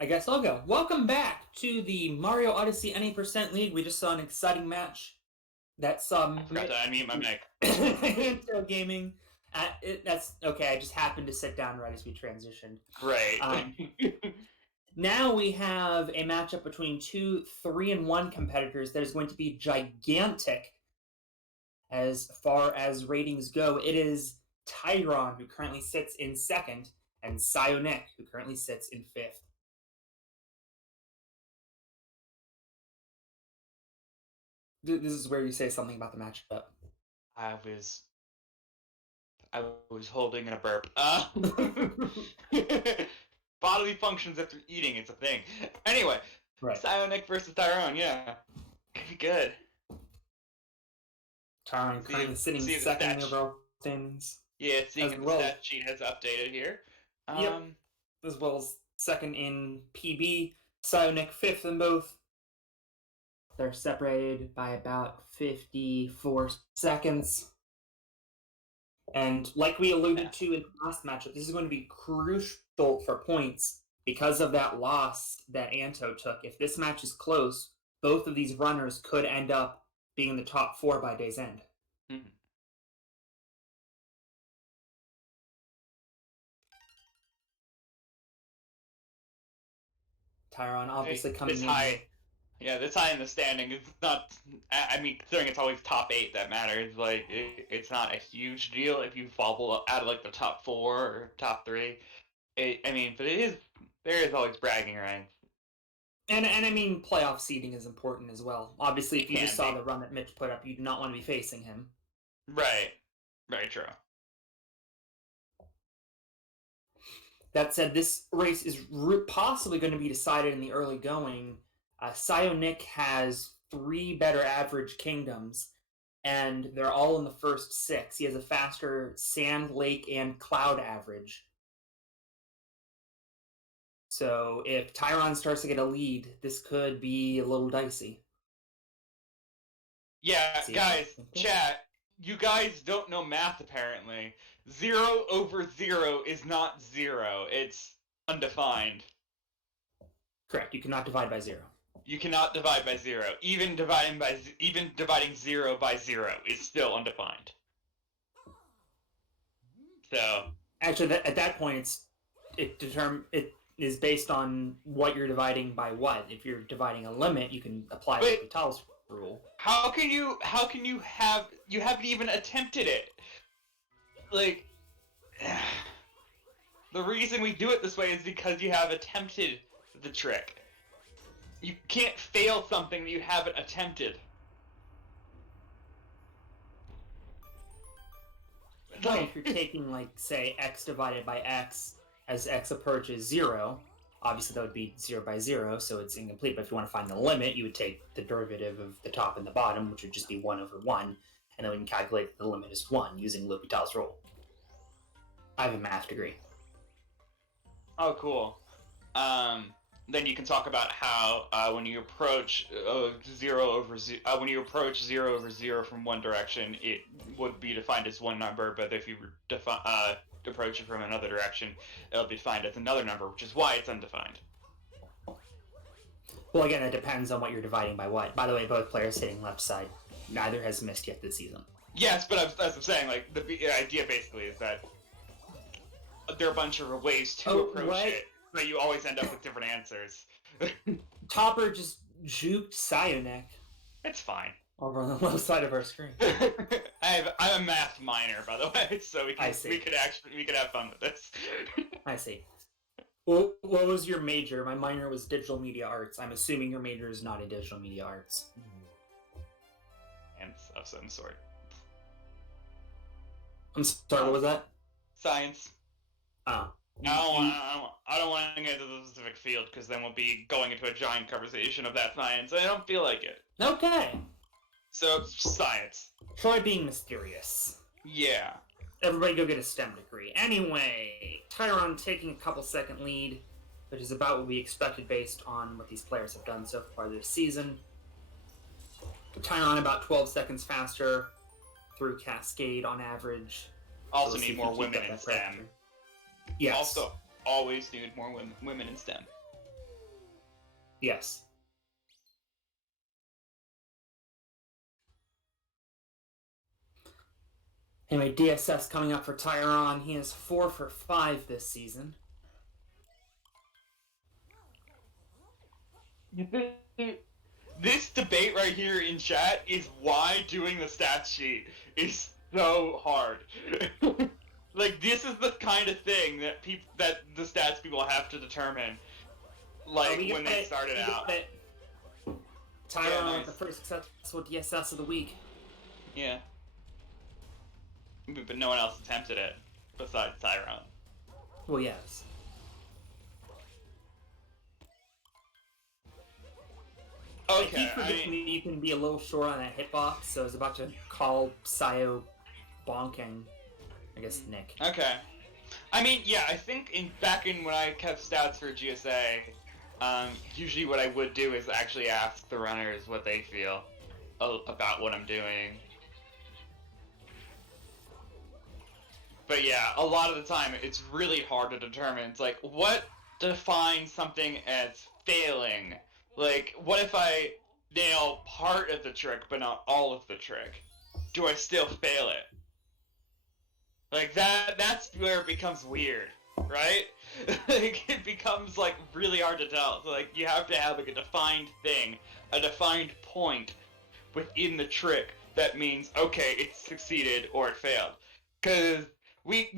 I guess I'll go. Welcome back to the Mario Odyssey NA% League. We just saw an exciting match that saw I forgot to unmute my mic. Intro Gaming. That's okay. I just happened to sit down right as we transitioned. Great. Now we have a matchup between two 3-1 competitors that is going to be gigantic as far as ratings go. It is Tyron, who currently sits in second, and PsioNick, who currently sits in fifth. This is where you say something about the matchup. I was holding in a burp. Bodily functions after eating, it's a thing. Anyway, right. PsioNick versus Tyron, yeah. Could be good. Tyron currently sitting second in the overall standings. Yeah, seeing if the stat sheet has updated here. Yep. As well as second in PB. PsioNick fifth in both. They're separated by about 54 seconds. And like we alluded to in the last matchup, this is going to be crucial for points because of that loss that Anto took. If this match is close, both of these runners could end up being in the top 4 by day's end. Mm-hmm. Tyron obviously coming this in high. Yeah, this high in the standing is not. I mean, considering it's always top 8 that matters. Like, it's not a huge deal if you fall out of like the top 4 or top 3. I mean, but it is. There is always bragging rights. And I mean, playoff seeding is important as well. Obviously, if you just saw the run that Mitch put up, you do not want to be facing him. Right. Very true. That said, this race is possibly going to be decided in the early going. PsioNick has 3 better average kingdoms, and they're all in the first 6. He has a faster sand, lake, and cloud average. So if Tyron starts to get a lead, this could be a little dicey. Yeah, guys, chat, you guys don't know math apparently. 0 over 0 is not 0. It's undefined. Correct. You cannot divide by 0. You cannot divide by 0. Even dividing 0 by 0 is still undefined. So actually, at that point, it is based on what you're dividing by what. If you're dividing a limit, you can apply the Vital's rule. How can you you haven't even attempted it? Like, the reason we do it this way is because you have attempted the trick. You can't fail something that you haven't attempted. Well, if you're taking, like, say, x divided by x as x approaches 0, obviously that would be 0 by 0, so it's incomplete. But if you want to find the limit, you would take the derivative of the top and the bottom, which would just be 1 over 1, and then we can calculate that the limit is 1 using L'Hopital's rule. I have a math degree. Oh, cool. Then you can talk about how when you approach 0 over 0, when you approach 0 over 0 from one direction, it would be defined as one number. But if you approach it from another direction, it'll be defined as another number, which is why it's undefined. Well, again, it depends on what you're dividing by what. By the way, both players hitting left side. Neither has missed yet this season. Yes, but as I'm saying, like the idea basically is that there are a bunch of ways to approach it. But you always end up with different answers. Topper just juked PsioNick. It's fine. Over on the left side of our screen. I'm a math minor, by the way, so we could have fun with this. I see. Well, what was your major? My minor was digital media arts. I'm assuming your major is not in digital media arts. And of some sort. I'm sorry, what was that? Science. Oh. I don't want to get into the specific field because then we'll be going into a giant conversation of that science. I don't feel like it. Okay. So, science. Try being mysterious. Yeah. Everybody go get a STEM degree. Anyway, Tyron taking a couple-second lead, which is about what we expected based on what these players have done so far this season. Tyron about 12 seconds faster through Cascade on average. Also need more women in STEM. Yes. Also, always need more women in STEM. Yes. Anyway, DSS coming up for Tyron. He is 4 for 5 this season. This debate right here in chat is why doing the stat sheet is so hard. Like, this is the kind of thing that the stats people have to determine, like, when they started out. Tyron with the first successful DSS of the week. Yeah. But no one else attempted it besides Tyron. Well, yes. Okay, I keep forgetting that you can be a little short on that hitbox, so I was about to call Psio bonking, I guess, Nick. Okay. I mean, yeah, I think back when I kept stats for GSA, usually what I would do is actually ask the runners what they feel about what I'm doing. But yeah, a lot of the time, it's really hard to determine. It's like, what defines something as failing? Like, what if I nail part of the trick, but not all of the trick? Do I still fail it? Like, that's where it becomes weird, right? Like, it becomes, like, really hard to tell. So, like, you have to have, like, a defined thing, a defined point within the trick that means, okay, it succeeded or it failed. Because we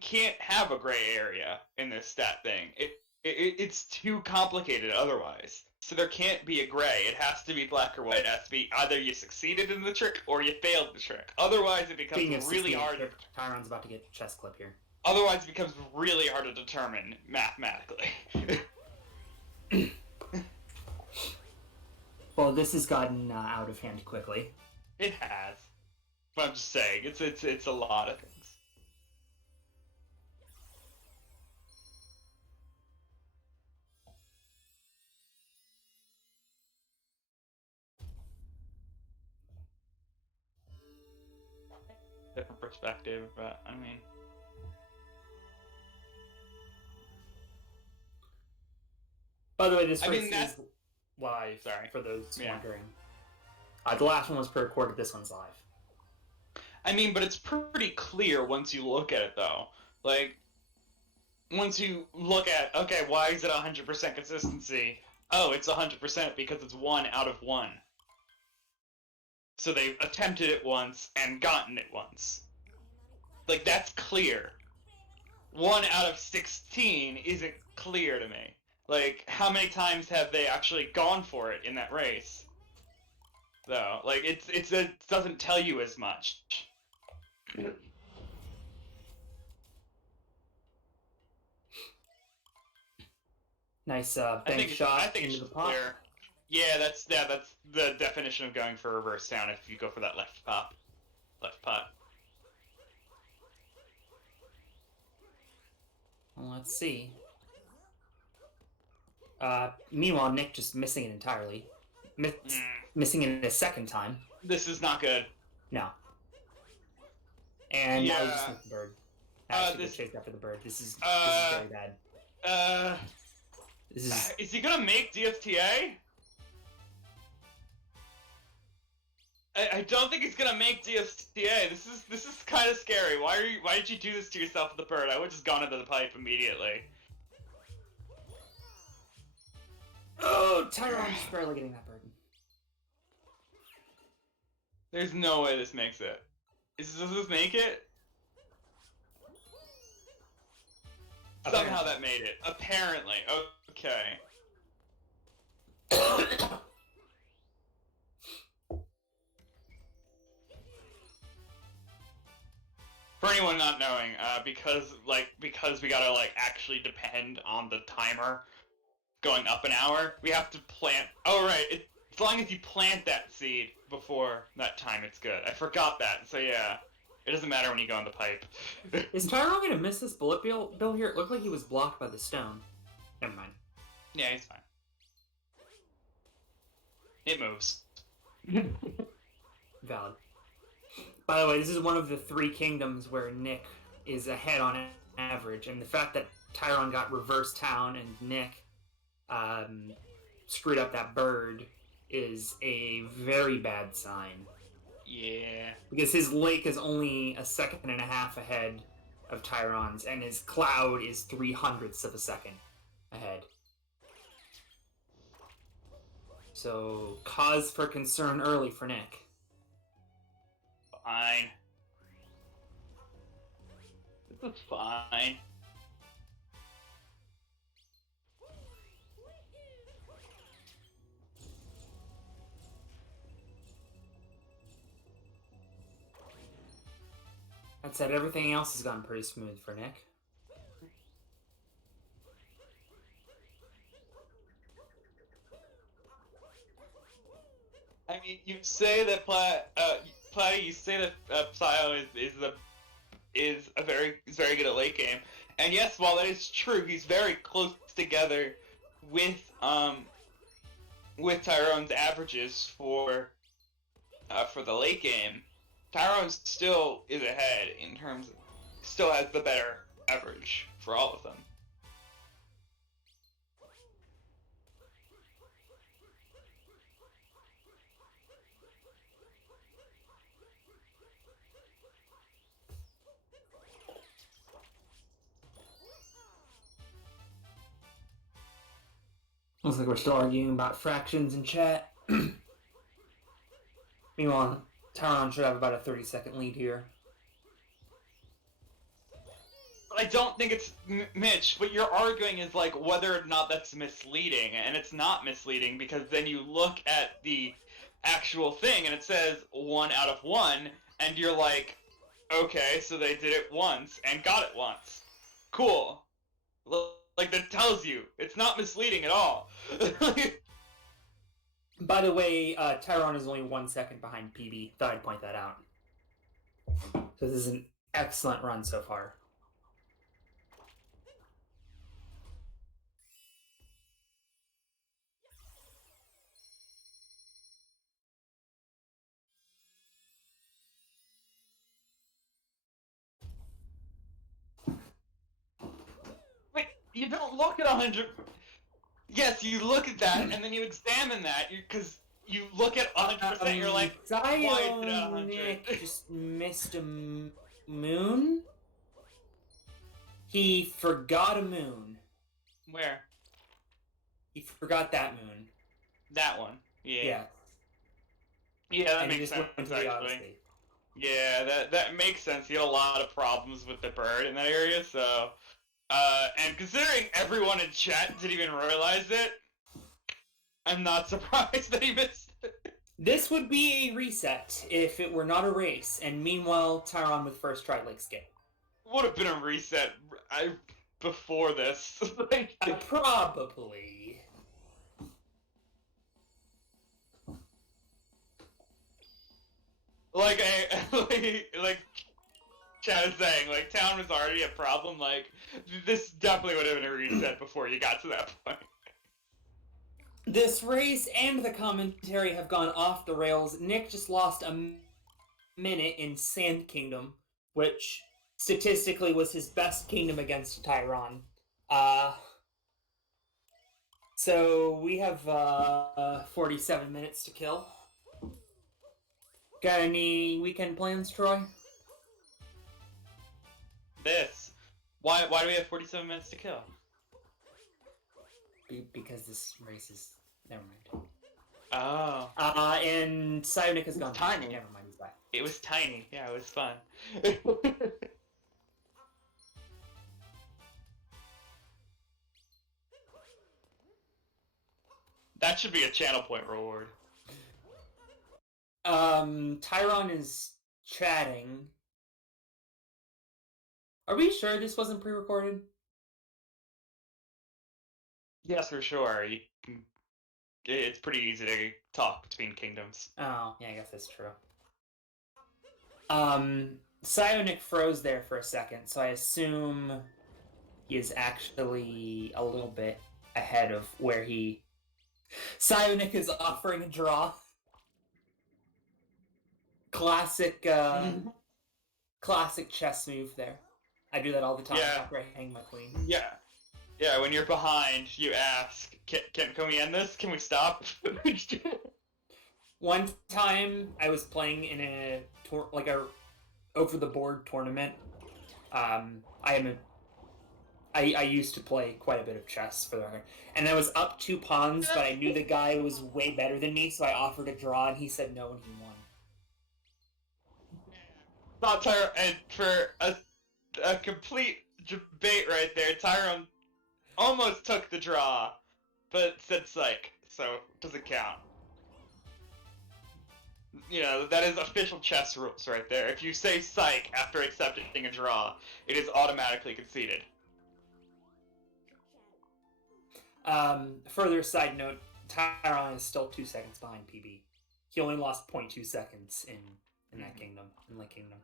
can't have a gray area in this stat thing. It's too complicated otherwise. So there can't be a gray. It has to be black or white. It has to be either you succeeded in the trick or you failed the trick. Otherwise, it becomes really hard. Tyron's about to get a chest clip here. Otherwise, it becomes really hard to determine mathematically. Well, this has gotten out of hand quickly. It has. But I'm just saying, it's a lot of things. Different perspective, but I mean. By the way, this race is live. Sorry. For those wondering. The last one was pre-recorded. This one's live. I mean, but it's pretty clear once you look at it, though. Like, once you look at, okay, why is it 100% consistency? Oh, it's 100% because it's 1 out of 1. So they've attempted it once and gotten it once. Like, that's clear. 1 out of 16 isn't clear to me. Like, how many times have they actually gone for it in that race? Though, like, it doesn't tell you as much. Nice bank shot into the pot. Clear. Yeah, that's the definition of going for reverse sound if you go for that left pot. Well, let's see. Meanwhile, Nick just missing it entirely. Missing it a second time. This is not good. No. And now just with the bird. Actually, chased after the bird. This is very bad. Is he gonna make DSTA? I don't think he's gonna make DSTA. This is kind of scary. Why did you do this to yourself with the bird? I would just gone into the pipe immediately. Oh, Tyron just barely getting that bird. There's no way this makes it. Does this make it? Apparently. Somehow that made it. Apparently. Okay. For anyone not knowing, because we gotta actually depend on the timer going up an hour, we have to plant. Oh right, as long as you plant that seed before that time, it's good. I forgot that. So yeah, it doesn't matter when you go in the pipe. Is Tyron gonna miss this bullet bill here? It looked like he was blocked by the stone. Never mind. Yeah, he's fine. It moves. Valid. By the way, this is one of the 3 kingdoms where Nick is ahead on average, and the fact that Tyron got reverse town and Nick screwed up that bird is a very bad sign. Yeah. Because his lake is only a second and a half ahead of Tyron's, and his cloud is 3/100ths of a second ahead. So, cause for concern early for Nick. Fine. This is fine. That said, everything else has gone pretty smooth for Nick. I mean, you say that Platy, you say that Psio is very good at late game, and yes, while that is true, he's very close together with Tyrone's averages for the late game. Tyrone still is ahead in terms of, still has the better average for all of them. Looks like we're still arguing about fractions in chat. Meanwhile, Tyron should have about a 30-second lead here. I don't think it's Mitch. What you're arguing is like whether or not that's misleading, and it's not misleading because then you look at the actual thing and it says 1 out of 1, and you're like, okay, so they did it once and got it once. Cool. Like that tells you it's not misleading at all. By the way, Tyron is only 1 second behind PB. Thought I'd point that out. So this is an excellent run so far. Wait, you don't look at 100. Yes, you look at that and then you examine that because you look at 100%. You're like, why is it 100? Nick just missed a moon. He forgot a moon. Where? He forgot that moon. That one. Yeah. Yeah. Yeah, that And he makes just sense, went into the actually. Odyssey. Yeah, that makes sense. He had a lot of problems with the bird in that area, so... and considering everyone in chat didn't even realize it, I'm not surprised that he missed it. This would be a reset if it were not a race, and meanwhile, Tyron with first try lake skip. Would have been a reset before this. Probably. like Chad is saying, like, town was already a problem, like, this definitely would have been a reset before you got to that point. This race and the commentary have gone off the rails. Nick just lost a minute in Sand Kingdom, which statistically was his best kingdom against Tyron. So we have 47 minutes to kill. Got any weekend plans, Troy? This. Why do we have 47 minutes to kill? Because this race is... Never mind. Oh. And PsioNick has gone tiny. Never mind, he's back. It was tiny. Yeah, it was fun. That should be a channel point reward. Tyron is chatting. Are we sure this wasn't pre-recorded? Yes, for sure. It's pretty easy to talk between kingdoms. Oh, yeah, I guess that's true. PsioNick froze there for a second, so I assume he is actually a little bit ahead of where he... PsioNick is offering a draw. Classic, classic chess move there. I do that all the time after I hang my queen. Yeah. Yeah, when you're behind, you ask, can we end this? Can we stop? One time, I was playing in a over-the-board tournament. I used to play quite a bit of chess for the record, and I was up 2 pawns, but I knew the guy was way better than me, so I offered a draw, and he said no, and he won. Not and for a complete debate right there, Tyrone almost took the draw, but said psych, so it doesn't count. You know, that is official chess rules right there. If you say psych after accepting a draw, it is automatically conceded. Further side note, Tyron is still 2 seconds behind PB. He only lost 0.2 seconds in that kingdom, in Lake Kingdom.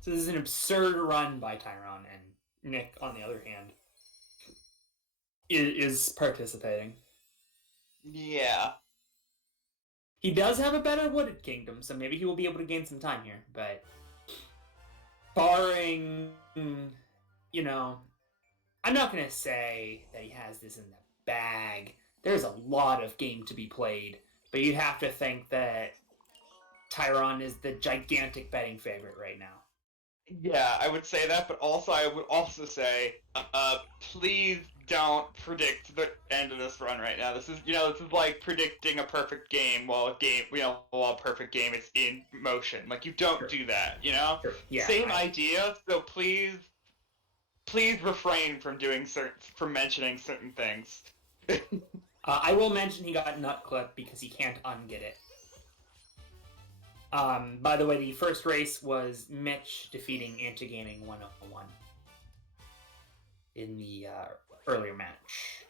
So this is an absurd run by Tyron, and Nick, on the other hand, is participating. Yeah. He does have a better wooded kingdom, so maybe he will be able to gain some time here, but barring, you know, I'm not going to say that he has this in the bag. There's a lot of game to be played, but you'd have to think that Tyron is the gigantic betting favorite right now. Yeah, I would say that, but also I would also say, please don't predict the end of this run right now. This is like predicting a perfect game while a perfect game is in motion. Like, you don't do that, you know? Sure. Yeah, Same idea, so please refrain from mentioning certain things. I will mention he got nut clipped because he can't unget it. By the way, the first race was Mitch defeating Anti-Gaming 101 in the earlier match.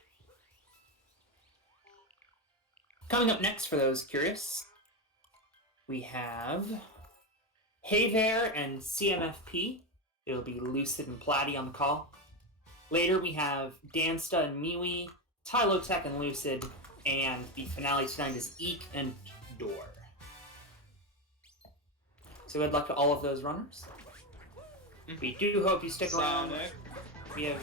Coming up next, for those curious, we have Hey There and CMFP. It'll be Lucid and Platy on the call. Later, we have Dansta and Miwi, Tylotech and Lucid, and the finale tonight is Eek and Door. So good luck to all of those runners. We do hope you stick around. We have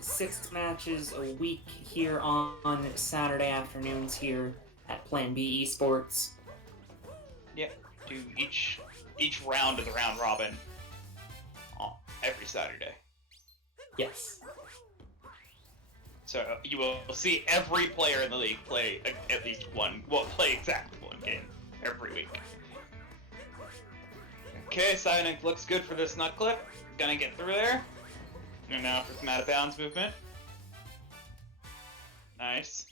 6 matches a week here on Saturday afternoons here at Plan B Esports. Yep, do each round of the round robin every Saturday. Yes. So you will see every player in the league play at least play exactly one game every week. Okay, PsioNick looks good for this nut clip. Gonna get through there. And now for some out of bounds movement. Nice.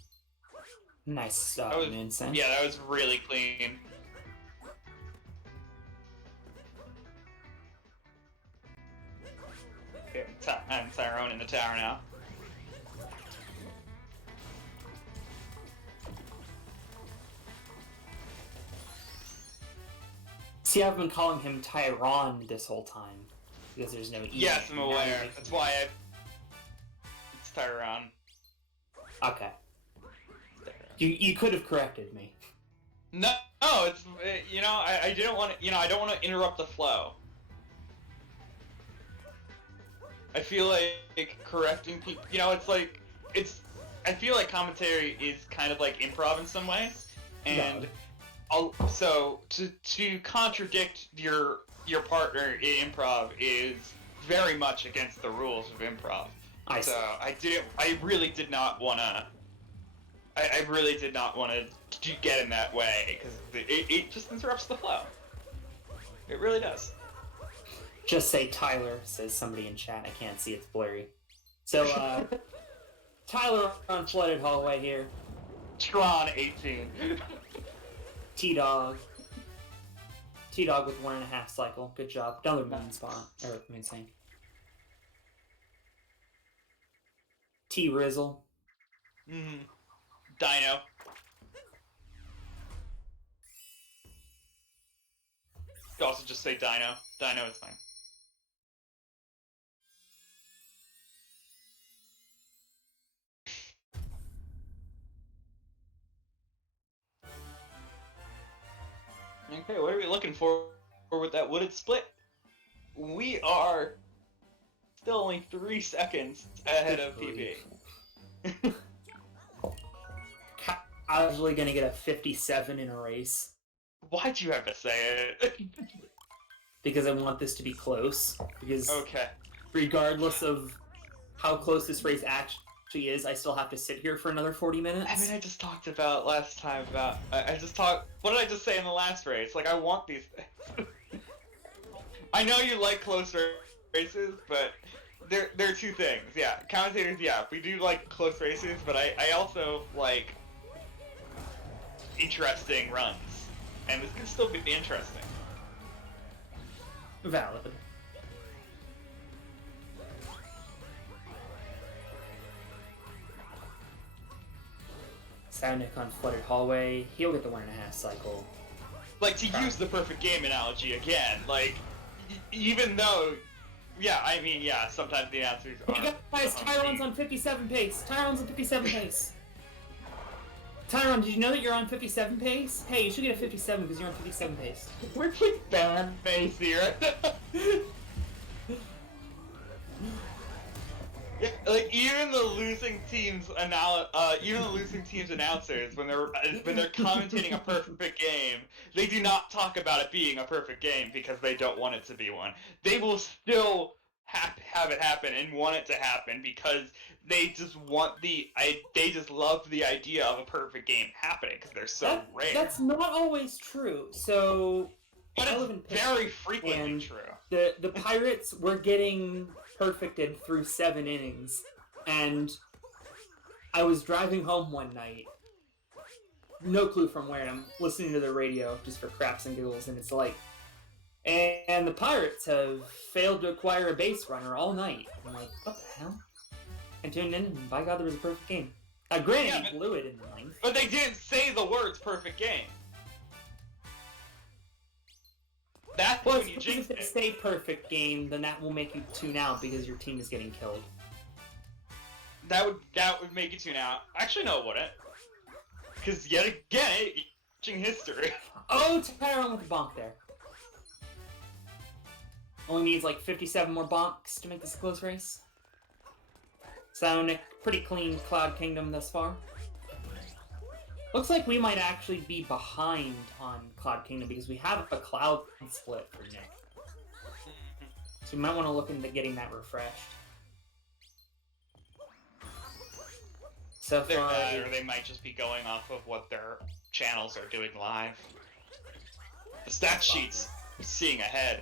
Nice, Vincent. Yeah, that was really clean. Okay, I'm Tyrone in the tower now. See, I've been calling him Tyron this whole time because there's no E. Yes, I'm aware. That's why it's Tyron. Okay. You could have corrected me. No, it's I didn't want to I don't want to interrupt the flow. I feel like correcting people. I feel like commentary is kind of like improv in some ways, and so to contradict your partner in improv is very much against the rules of improv. I really did not want to. I really did not want to get in that way because it just interrupts the flow. It really does. Just say Tyler, says somebody in chat. I can't see, it's blurry. So, Tyler on Flooded Hallway here. Tyron18. T-Dog. T-Dog with 1.5 cycle. Good job. Another moon spot. Or moon sync. T-Rizzle. Dino. You could also just say Dino. Dino is fine. Okay, what are we looking for with that wooded split? We are still only 3 seconds ahead of PB. Casually gonna get a 57 in a race. Why'd you have to say it? Because I want this to be close. Because okay. regardless of how close this race actually is, I still have to sit here for another 40 minutes. I mean, I just talked about last time about... What did I just say in the last race? Like, I want these things. I know you like close races, but there are two things. Yeah, commentators, yeah, we do like close races, but I also like interesting runs. And this can still be interesting. Valid. PsioNick on flooded hallway. He'll get the 1.5 cycle. Like, to use the perfect game analogy again, like, even though, yeah, I mean, yeah, sometimes the announcers are... Hey guys, Tyron's on 57 pace. Tyron's on 57 pace. Tyron, did you know that you're on 57 pace? Hey, you should get a 57 because you're on 57 pace. We're playing fan base here. Yeah, like even the losing teams announcers when they're commentating a perfect game, they do not talk about it being a perfect game because they don't want it to be one. They will still have it happen and want it to happen because they just love the idea of a perfect game happening because they're so rare. That's not always true. So, but it's very frequently true. The Pirates were getting perfected through 7 innings, and I was driving home one night, no clue from where, I'm listening to the radio just for craps and giggles, and it's like, and the Pirates have failed to acquire a base runner all night. I'm like, what the hell? I tuned in, and by God, there was a perfect game. Granted, he blew it in the ninth. But they didn't say the words perfect game. That's when you jinx it. If they say perfect game, then that will make you tune out because your team is getting killed. That would make you tune out. Actually, no, it wouldn't. Because yet again, watching history. Oh, Tyron with the bonk there. Only needs like 57 more bonks to make this a close race. PsioNick, pretty clean Cloud Kingdom thus far. Looks like we might actually be behind on Cloud Kingdom because we have a Cloud split for Nick. So we might want to look into getting that refreshed. So far, or they might just be going off of what their channels are doing live. The stat sheets, seeing ahead.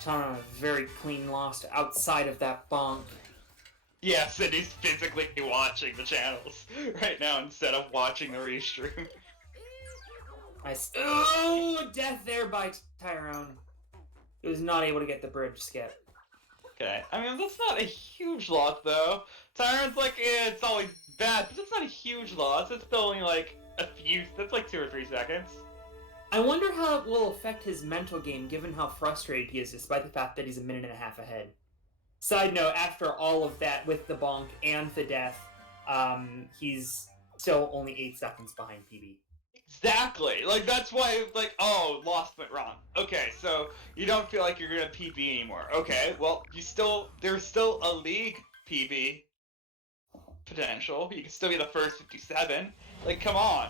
Tana, very clean loss outside of that bonk. Yes, and he's physically watching the channels right now instead of watching the restream. Oh, death there by Tyron. He was not able to get the bridge skip. Okay, I mean, that's not a huge loss, though. Tyron's like, yeah, it's always bad, but that's not a huge loss. It's still only like that's like 2 or 3 seconds. I wonder how it will affect his mental game, given how frustrated he is, despite the fact that he's a 1.5 minutes ahead. Side note, after all of that with the bonk and the death, he's still only 8 seconds behind PB. Exactly! Like, that's why, like, oh, lost went wrong. Okay, so you don't feel like you're gonna PB anymore. Okay, well, there's still a league PB potential. You can still be the first 57. Like, come on.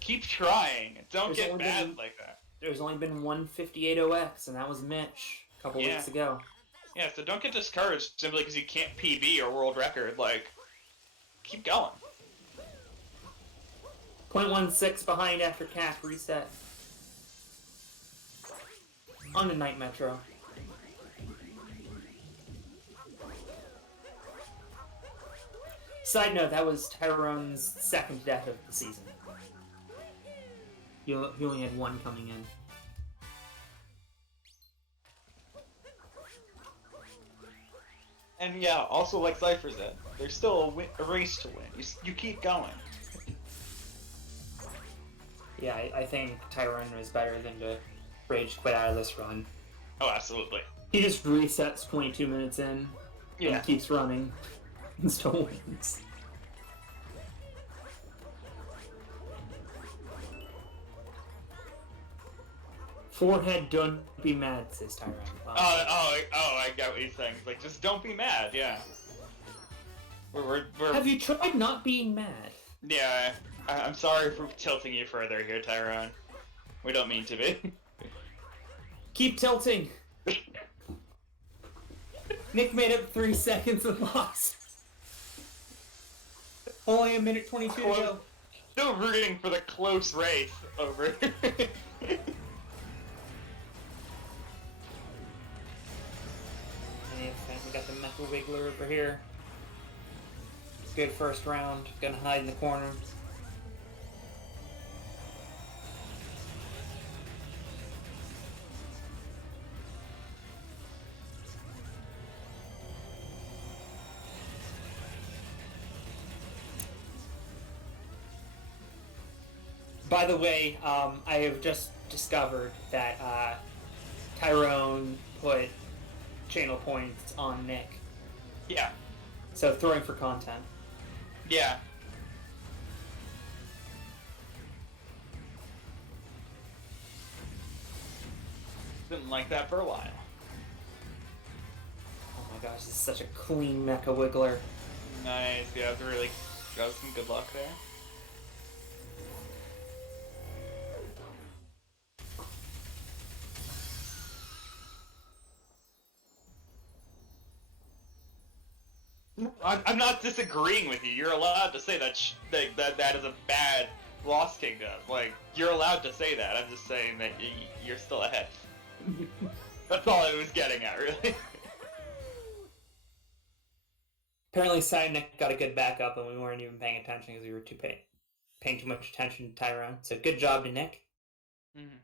Keep trying. Don't get bad like that. There's only been one 58OX, and that was Mitch a couple weeks ago. Yeah, so don't get discouraged simply because you can't PB or world record. Like, keep going. 0.16 behind after cap reset. On the Night Metro. Side note, that was Tyron's 2nd death of the season. He only had 1 coming in. And yeah, also like Cypher said, there's still a race to win. You keep going. Yeah, I think Tyron is better than to rage quit out of this run. Oh, absolutely. He just resets 22 minutes in and keeps running and still wins. Forehead, don't be mad, says Tyron. I get what he's saying. It's like, just don't be mad, yeah. We're Have you tried not being mad? Yeah, I'm sorry for tilting you further here, Tyrone. We don't mean to be. Keep tilting! Nick made up 3 seconds and lost. Only a minute 22 to go. Still rooting for the close race over here. We got the Mecha Wiggler over here. Good first round. Gonna hide in the corner. By the way, I have just discovered that Tyrone put channel points on Nick. Yeah. So throwing for content. Yeah. Didn't like that for a while. Oh my gosh, this is such a clean Mecha Wiggler. Nice, yeah, that was some good luck there. I'm not disagreeing with you. You're allowed to say that that is a bad Lost Kingdom. Like, you're allowed to say that. I'm just saying that you're still ahead. That's all I was getting at, really. Apparently, PsioNick got a good backup, and we weren't even paying attention because we were paying too much attention to Tyrone. So good job to Nick. Mm-hmm.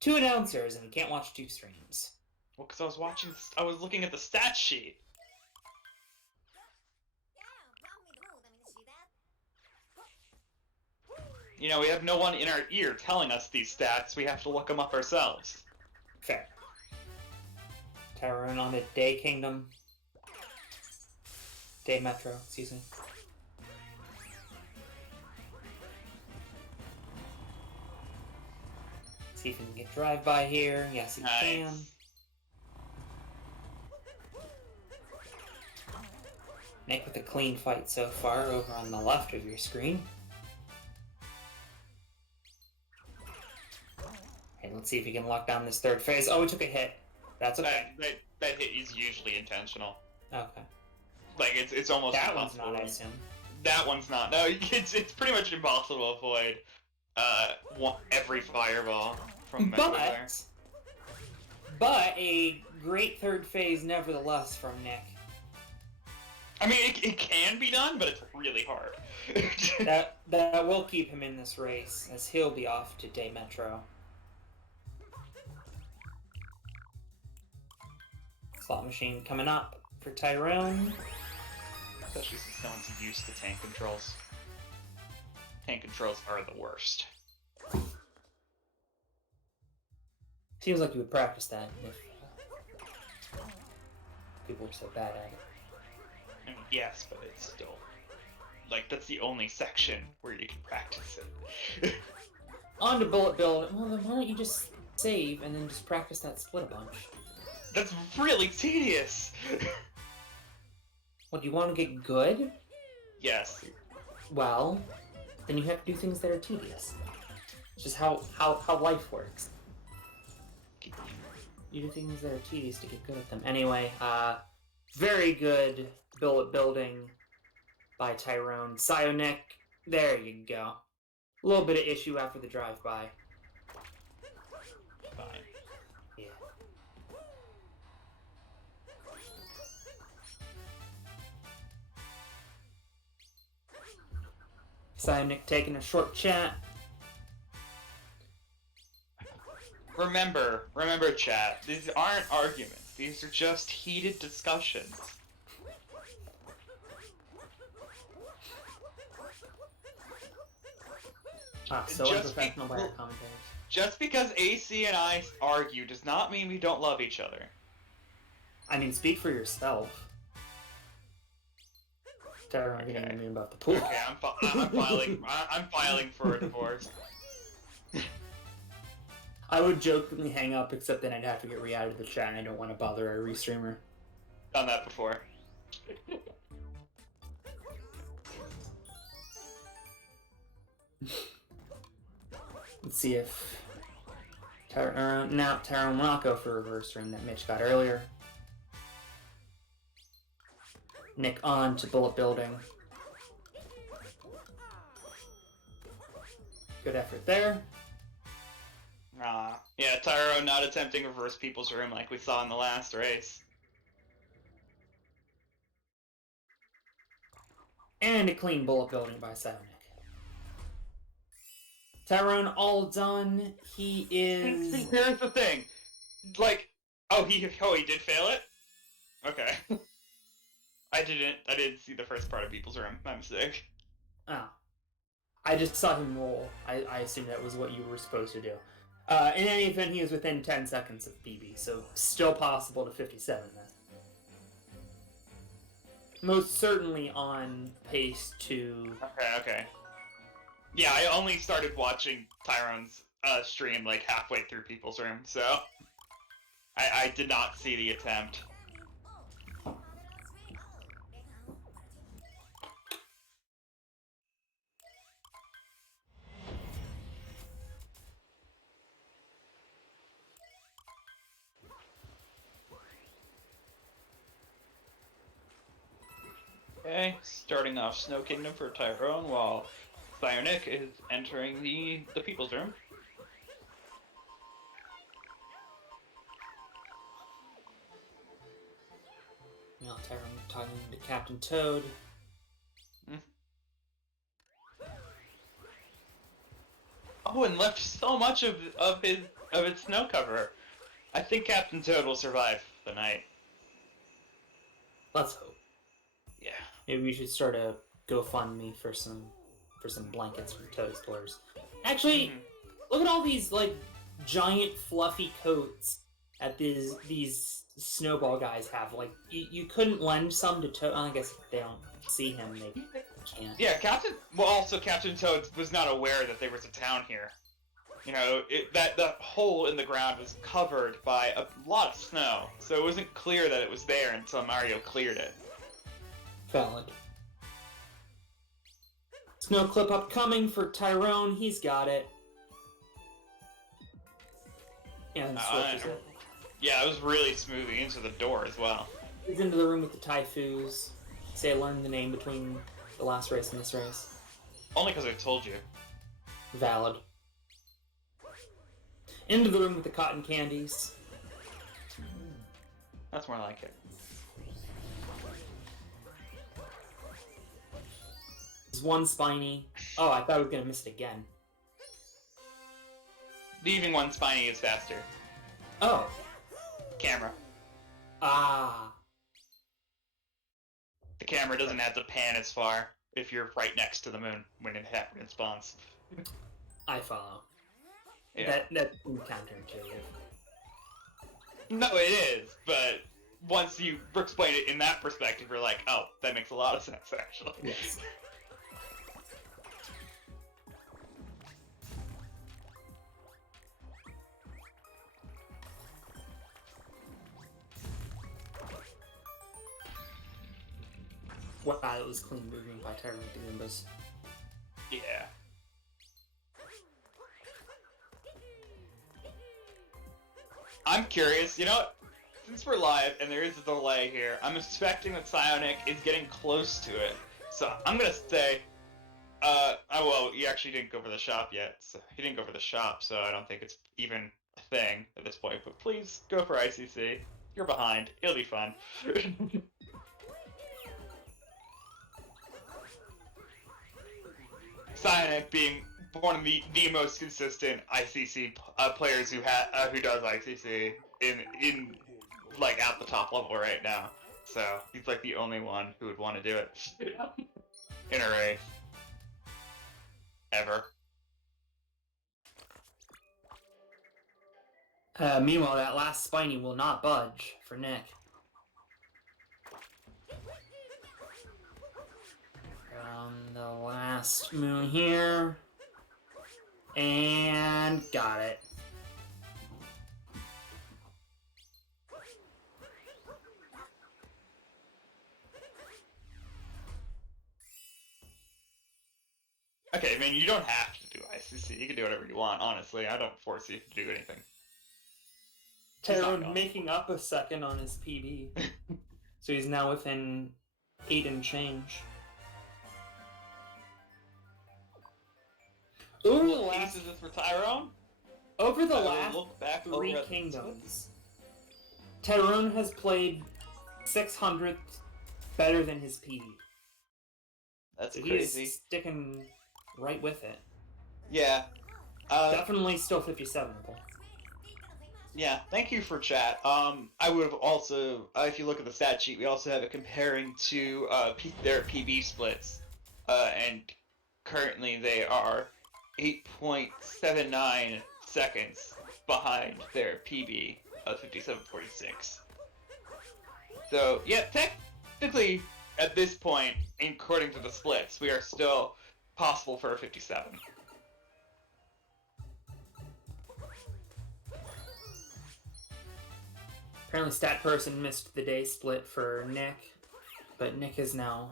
2 announcers, and we can't watch 2 streams. Well, because I was looking at the stat sheet. You know, we have no one in our ear telling us these stats. We have to look them up ourselves. Fair. Tyrone on the Day Kingdom. Day Metro, excuse me. See if we can get drive-by here. Yes, he can. Nick with a clean fight so far over on the left of your screen. Okay, let's see if we can lock down this 3rd phase. Oh, we took a hit. That's okay. That hit is usually intentional. Okay. Like, it's almost that impossible. One's not, I assume. That one's not. No, it's pretty much impossible to avoid every fireball from Mecha. But a great 3rd phase nevertheless from Nick. I mean, it can be done, but it's really hard. that will keep him in this race, as he'll be off to Day Metro. Slot machine coming up for Tyrone. Especially since no one's used to tank controls. Tank controls are the worst. Seems like you would practice that if people were so bad at it. I mean, yes, but it's still... Like, that's the only section where you can practice it. On to bullet build. Well, then why don't you just save and then just practice that split a bunch? That's really tedious! What, do you want to get good? Yes. Well, then you have to do things that are tedious. It's just how life works. You do things that are tedious to get good at them. Anyway, very good bullet building by Tyrone. PsioNick, there you go. A little bit of issue after the drive-by. Fine. Yeah. PsioNick taking a short chat. Remember, chat, these aren't arguments. These are just heated discussions. So unprofessional by our commentators. Just because AC and I argue does not mean we don't love each other. I mean, speak for yourself. Tyron getting to me about the pool. Okay, I'm filing for a divorce. I would jokingly hang up, except then I'd have to get re-added to the chat, and I don't want to bother our restreamer. Done that before. Let's see if Tyron will not go for reverse stream that Mitch got earlier. Nick on to bullet building. Good effort there. Yeah, Tyro not attempting reverse people's room like we saw in the last race. And a clean bullet building by PsioNick. Tyrone all done. He is... Here's the thing. Like, he did fail it? Okay. I didn't see the first part of people's room. My mistake. Oh. I just saw him roll. I assumed that was what you were supposed to do. In any event, he is within 10 seconds of PB, so still possible to 57 then. Most certainly on pace to... Okay. Yeah, I only started watching Tyrone's stream like halfway through people's room, so... I did not see the attempt. Okay, starting off Snow Kingdom for Tyrone while PsioNick is entering the people's room. Now Tyrone talking to Captain Toad. Oh, and left so much of its snow cover. I think Captain Toad will survive the night. Let's hope. Yeah. Maybe we should start a GoFundMe for some blankets from Toad Explorers. Actually, look at all these like giant fluffy coats that these snowball guys have. Like you couldn't lend some to Toad. I guess if they don't see him, they can't. Yeah, Captain Toad was not aware that there was a town here. You know, that the hole in the ground was covered by a lot of snow, so it wasn't clear that it was there until Mario cleared it. Valid. Snow clip upcoming for Tyrone. He's got it. And switches it. Yeah, it was really smoothly into the door as well. He's into the room with the Typhoos. Say I learned the name between the last race and this race. Only because I told you. Valid. Into the room with the cotton candies. That's more like it. There's one spiny. Oh, I thought I was gonna miss it again. Leaving one spiny is faster. Oh. Camera. Ah. The camera doesn't have to pan as far if you're right next to the moon when it spawns. I follow. Yeah. That's counterintuitive. No, it is, but once you explain it in that perspective, you're like, oh, that makes a lot of sense, actually. Yes. Wow, that was clean movement by Tyron18. Yeah. I'm curious, you know what? Since we're live and there is a delay here, I'm expecting that PsioNick is getting close to it. So I'm gonna say, well, he actually didn't go for the shop yet. So he didn't go for the shop, so I don't think it's even a thing at this point. But please go for ICC. You're behind. It'll be fun. PsioNick being one of the most consistent ICC players who does ICC in like at the top level right now. So he's like the only one who would want to do it in a race ever. Meanwhile, that last spiny will not budge for Nick. The last moon here. And got it. mean, you don't have to do ICC. You can do whatever you want, honestly. I don't force you to do anything. Tyron making up a second on his PB. So he's now within 8 and change. Over the last, is this for Tyron? Over the last 3 kingdoms, Tyron has played 600th better than his PB. That's so crazy. He's sticking right with it. Yeah. Definitely still 57th. Yeah, thank you for chat. I would have also, if you look at the stat sheet, we also have it comparing to their PB splits, and currently they are 8.79 seconds behind their PB of 57.46. So, yeah, technically, at this point, according to the splits, we are still possible for a 57. Apparently Stat Person missed the day split for Nick, but Nick is now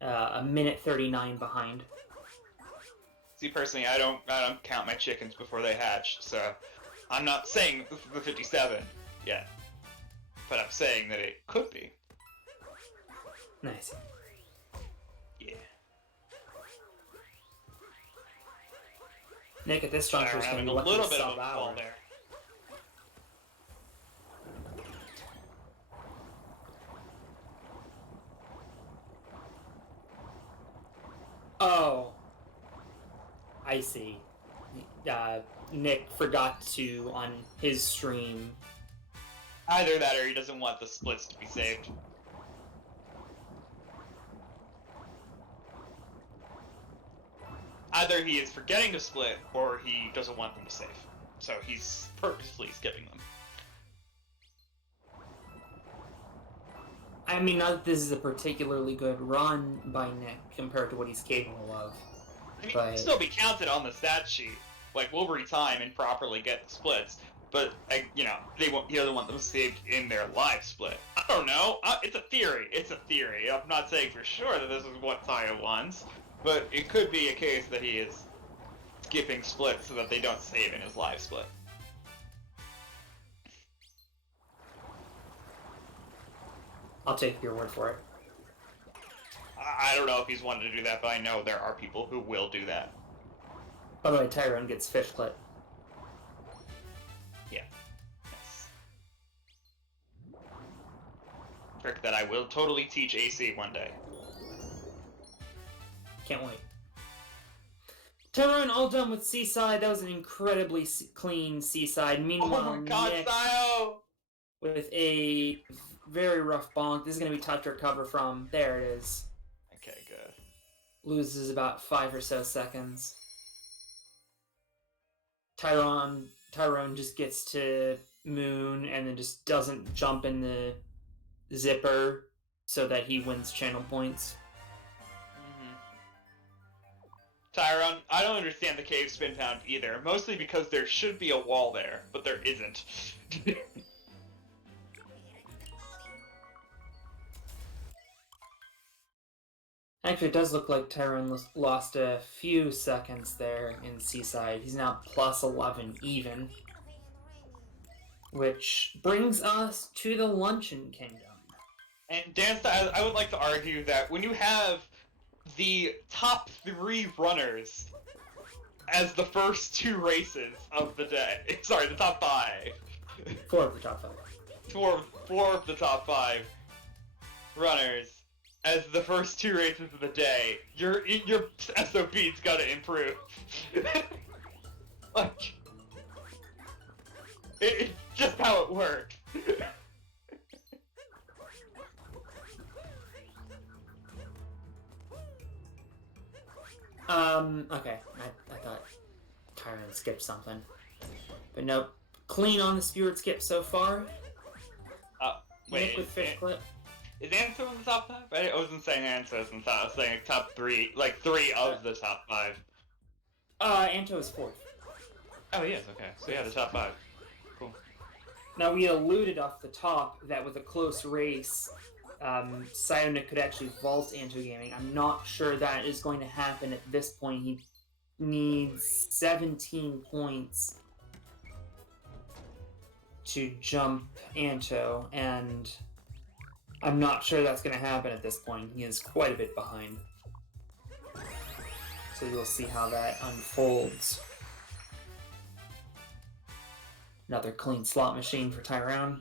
a minute 39 behind. See, personally, I don't count my chickens before they hatch, so I'm not saying this is the 57 yet, but I'm saying that it could be. Nice. Yeah. Nick at this juncture is going to be a little bit of a fall there. Oh, I see. Nick forgot to, on his stream. Either that or he doesn't want the splits to be saved. Either he is forgetting to split, or he doesn't want them to save. So he's purposefully skipping them. I mean, not that this is a particularly good run by Nick compared to what he's capable of. I mean, but... it'll still be counted on the stat sheet. Like, we'll retime and properly get the splits, but, you know, he doesn't want them saved in their live split. I don't know. It's a theory. It's a theory. I'm not saying for sure that this is what Taya wants, but it could be a case that he is skipping splits so that they don't save in his live split. I'll take your word for it. I don't know if he's wanted to do that, but I know there are people who will do that. By the way, Tyron gets fish clip. Yeah. Yes. Trick that I will totally teach AC one day. Can't wait. Tyron all done with Seaside. That was an incredibly clean Seaside. Meanwhile, oh my god, Nick Dio! with a very rough bonk. This is going to be tough to recover from. There it is. Okay, good. Loses about 5 or so seconds. Tyron just gets to Moon and then just doesn't jump in the zipper so that he wins channel points. Tyron, I don't understand the cave spin pound either, mostly because there should be a wall there, but there isn't. Actually, it does look like Tyron lost a few seconds there in Seaside. He's now plus 11 even. Which brings us to the Luncheon Kingdom. And Dan, I would like to argue that when you have the top 3 runners as the first 2 races of the day, sorry, the top 5. 4 of the top 5. Four of the top 5 runners as the first 2 races of the day, your SOP's gotta improve. Like, it's just how it works. Okay. I thought Tyron skipped something. But nope. Clean on the Spirit skip so far. Wait. Nick with fish clip. Is Anso in the top 5? I wasn't saying Anso's in the top, I was saying top 3, like 3 of the top 5. Anto is 4th. Oh, he is, okay. So yeah, the top 5. Cool. Now, we alluded off the top that with a close race, PsioNick could actually vault Anto Gaming. I'm not sure that is going to happen at this point. He needs 17 points to jump Anto, and I'm not sure that's going to happen at this point. He is quite a bit behind. So you'll see how that unfolds. Another clean slot machine for Tyron.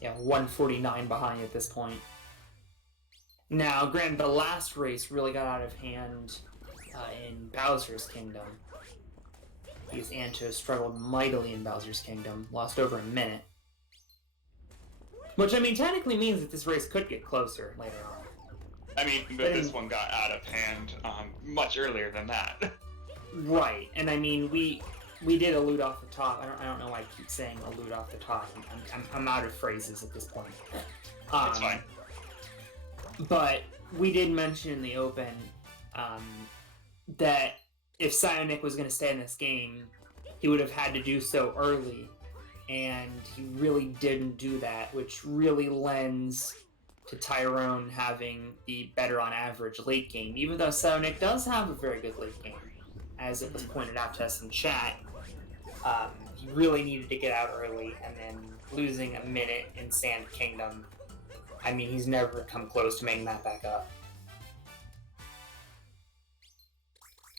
Yeah, 149 behind at this point. Now, granted, the last race really got out of hand in Bowser's Kingdom. Because Anto struggled mightily in Bowser's Kingdom, lost over a minute. Which, I mean, technically means that this race could get closer later on. I mean, but this one got out of hand much earlier than that. Right, and I mean, we did allude off the top. I don't know why I keep saying allude off the top. I'm out of phrases at this point. It's fine. But we did mention in the open that if PsioNick was going to stay in this game, he would have had to do so early, and he really didn't do that, which really lends to Tyrone having the better on average late game, even though PsioNick does have a very good late game, as it was pointed out to us in chat. He really needed to get out early, and then losing a minute in Sand Kingdom, I mean, he's never come close to making that back up.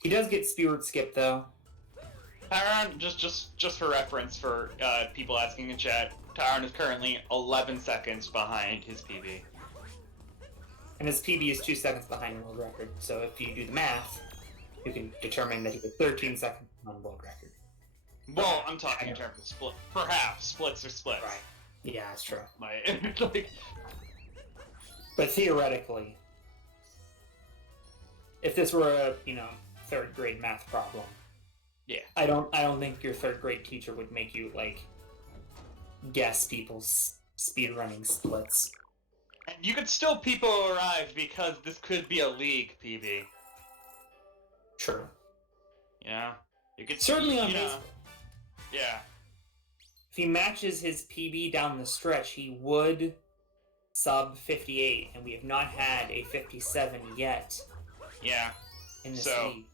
He does get Spearward Skip, though. Tyron, just for reference for people asking in chat, Tyron is currently 11 seconds behind his PB. And his PB is 2 seconds behind the world record, so if you do the math, you can determine that he was 13 seconds on the world record. Well, I'm talking in terms of split. Perhaps splits or splits. Right. Yeah, that's true. But theoretically, if this were a, third grade math problem, yeah, I don't think your third grade teacher would make you guess people's speedrunning splits. And you could still people arrive because this could be a league PB. True. You could certainly on Facebook. Yeah. If he matches his PB down the stretch, he would sub 58, and we have not had a 57 yet. Yeah. In this so, league.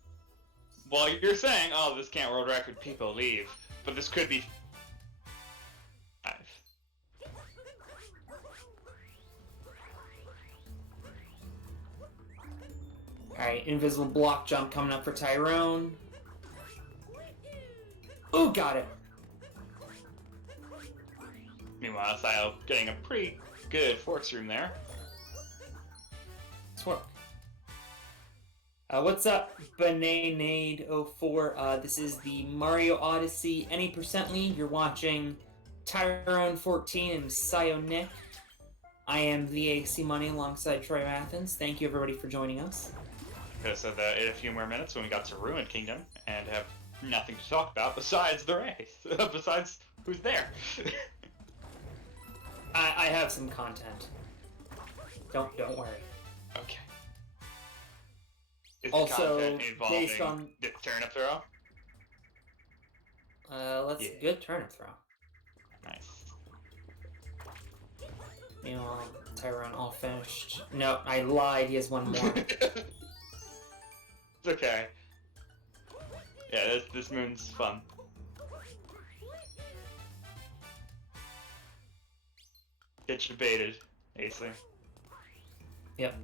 Well, you're saying, oh, this can't world record, people leave, but this could be 5. Alright, invisible block jump coming up for Tyrone. Oh, got it. Meanwhile, Sio getting a pretty good forks room there. Let's work. What's up, Bananade04? This is the Mario Odyssey Any Percent League. You're watching Tyron18 and PsioNick. I am the AC Money alongside Troy Athens. Thank you, everybody, for joining us. Could have said that in a few more minutes when we got to Ruined Kingdom and have nothing to talk about besides the race, besides who's there. I have some content. Don't worry. Okay. Is also, the content involving based on the turnip throw? Good turnip throw. Nice. Tyrone all finished. No, I lied. He has one more. It's okay. Yeah, this moon's fun. Get you baited, AC. Yep.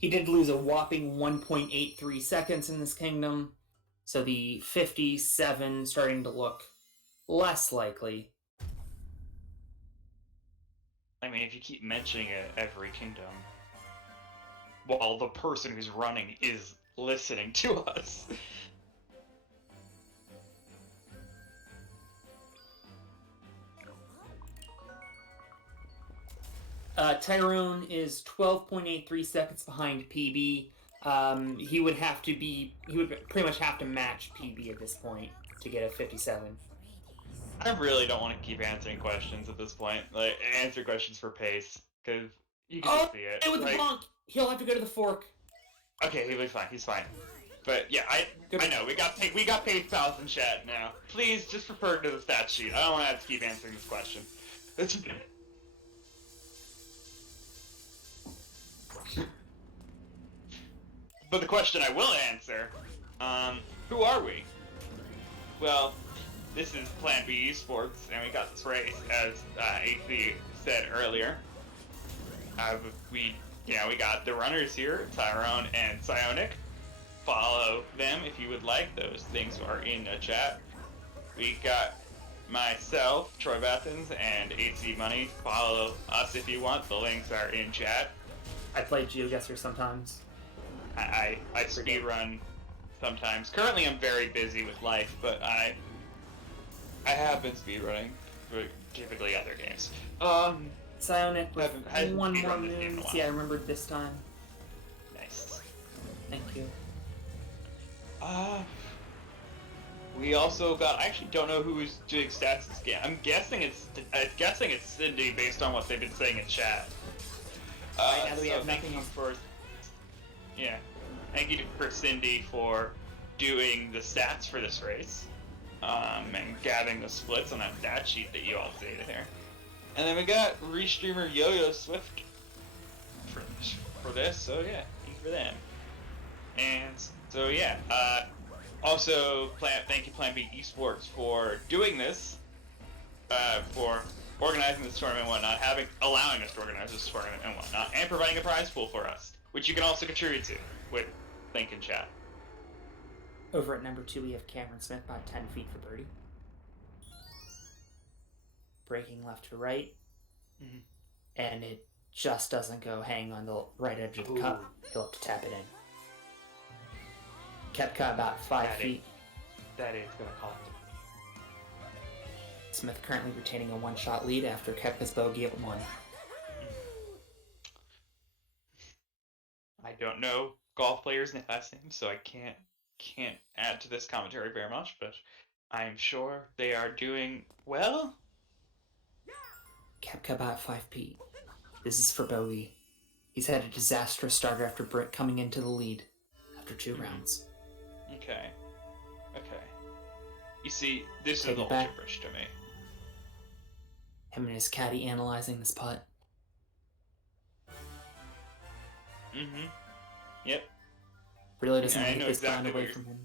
He did lose a whopping 1.83 seconds in this kingdom, so the 57 starting to look less likely. I mean, if you keep mentioning it every kingdom, while the person who's running is listening to us. Tyrone is 12.83 seconds behind PB. He would pretty much have to match PB at this point to get a 57. I really don't want to keep answering questions at this point. Answer questions for pace, because You can just see it. With the bonk! He'll have to go to the fork. Okay, he'll be fine. He's fine. But yeah, I know we got paid pals in chat now. Please just refer to the stat sheet. I don't want to have to keep answering this question. But the question I will answer, who are we? Well, this is Plan B Esports, and we got this race, as AC said earlier. We got the runners here, Tyron and PsioNick. Follow them if you would like. Those things are in the chat. We got myself, Troy Bathens, and AC Money. Follow us if you want. The links are in chat. I play GeoGuessr sometimes. I speedrun sometimes. Currently, I'm very busy with life, but I have been speedrunning for typically other games. PsioNick with one more moon. See, I remembered this time. Nice. Thank you. We also got. I actually don't know who's doing stats this game. I'm guessing it's Cindy based on what they've been saying in chat. Right, now we have thank you for. Yeah, thank you for Cindy for doing the stats for this race, and gathering the splits on that stat sheet that you all see there. And then we got Restreamer Yo-Yo Swift for this, so yeah, thank you for them. And so yeah, also thank you Plan B Esports for doing this, for organizing this tournament and whatnot, allowing us to organize this tournament and whatnot, and providing a prize pool for us, which you can also contribute to with link in chat. Over at number 2, we have Cameron Smith about 10 feet for birdie. Breaking left to right, and it just doesn't go hang on the right edge of the cup. He'll have to tap it in. Kepka about 5 feet. That is going to cost. Smith currently retaining a one-shot lead after Kepka's bogey at 1. I don't know golf players' last names, so I can't add to this commentary very much, but I am sure they are doing well. Kepka about 5p. This is for bogey. He's had a disastrous start after Britt coming into the lead after 2 rounds. Okay. You see, this is a little gibberish to me. Him and his caddy analyzing this putt. Yep. Really doesn't take this ground away from him.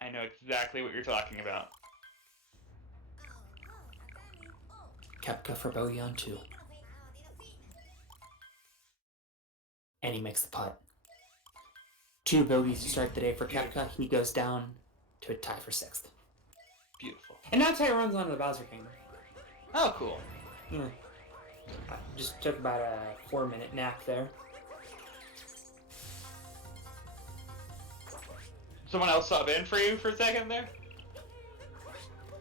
I know exactly what you're talking about. Kepka for bogey on 2. And he makes the putt. 2 bogeys to start the day for Kepka. He goes down to a tie for 6th. Beautiful. And now Tyron's on to the Bowser Kingdom. Oh, cool. Yeah. Just took about a 4-minute nap there. Someone else sub in for you for a second there?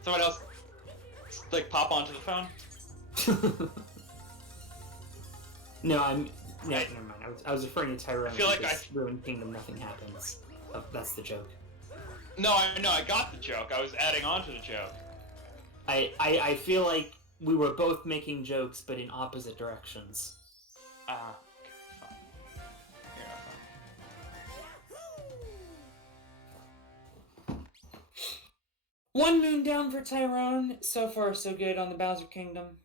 Someone else, pop onto the phone? No, never mind. I was referring to Tyrone. I feel like Ruined Kingdom, nothing happens. Oh, that's the joke. No, I got the joke. I was adding on to the joke. I feel like we were both making jokes, but in opposite directions. Okay, fine. Yeah, fine. 1 moon down for Tyrone. So far, so good on the Bowser Kingdom.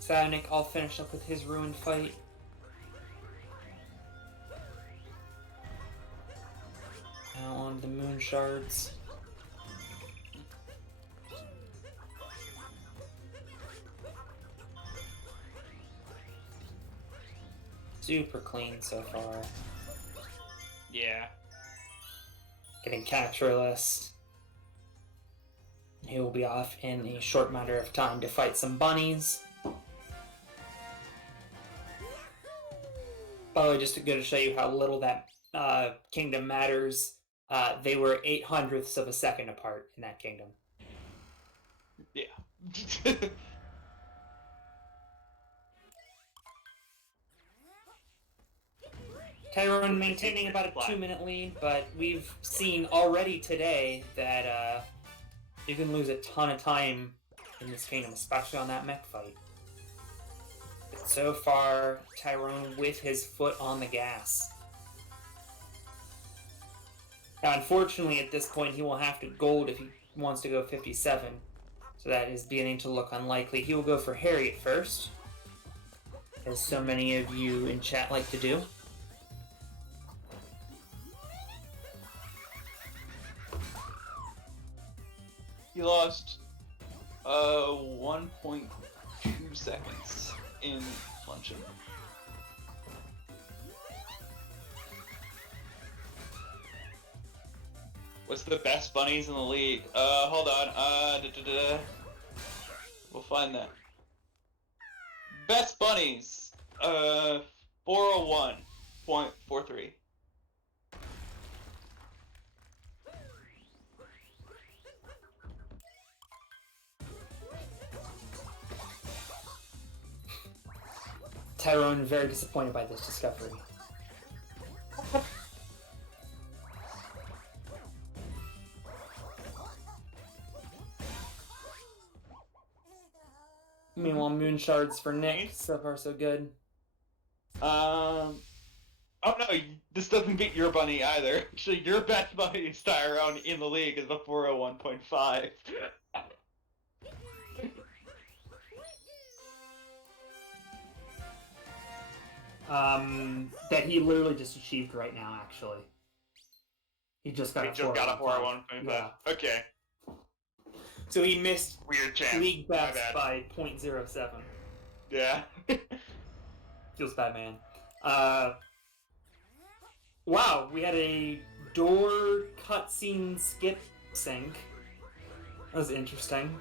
PsioNick all finished up with his ruined fight. Now on the moon shards. Super clean so far. Yeah. Getting captureless. He will be off in a short matter of time to fight some bunnies. By the way, just to go to show you how little that kingdom matters, they were 800ths of a second apart in that kingdom. Yeah. Tyron maintaining about a 2-minute lead, but we've seen already today that you can lose a ton of time in this kingdom, especially on that mech fight. But so far, Tyron with his foot on the gas. Now, unfortunately, at this point, he will have to gold if he wants to go 57. So that is beginning to look unlikely. He will go for Harriet first, as so many of you in chat like to do. He lost 1.2 seconds in luncheon. What's the best bunnies in the league? Hold on. We'll find that. Best bunnies. 401.43. Tyron very disappointed by this discovery. Meanwhile, moon shards for Nick. So far, so good. Oh no, this doesn't beat your bunny either. Actually, your best bunny is Tyron in the league is the 401.5. That he literally just achieved right now, actually. He just got a 401.5. Yeah. Okay. So he missed Weird chance. league best by 0.07. Yeah. Feels bad, man. Wow, we had a door cutscene skip sync. That was interesting.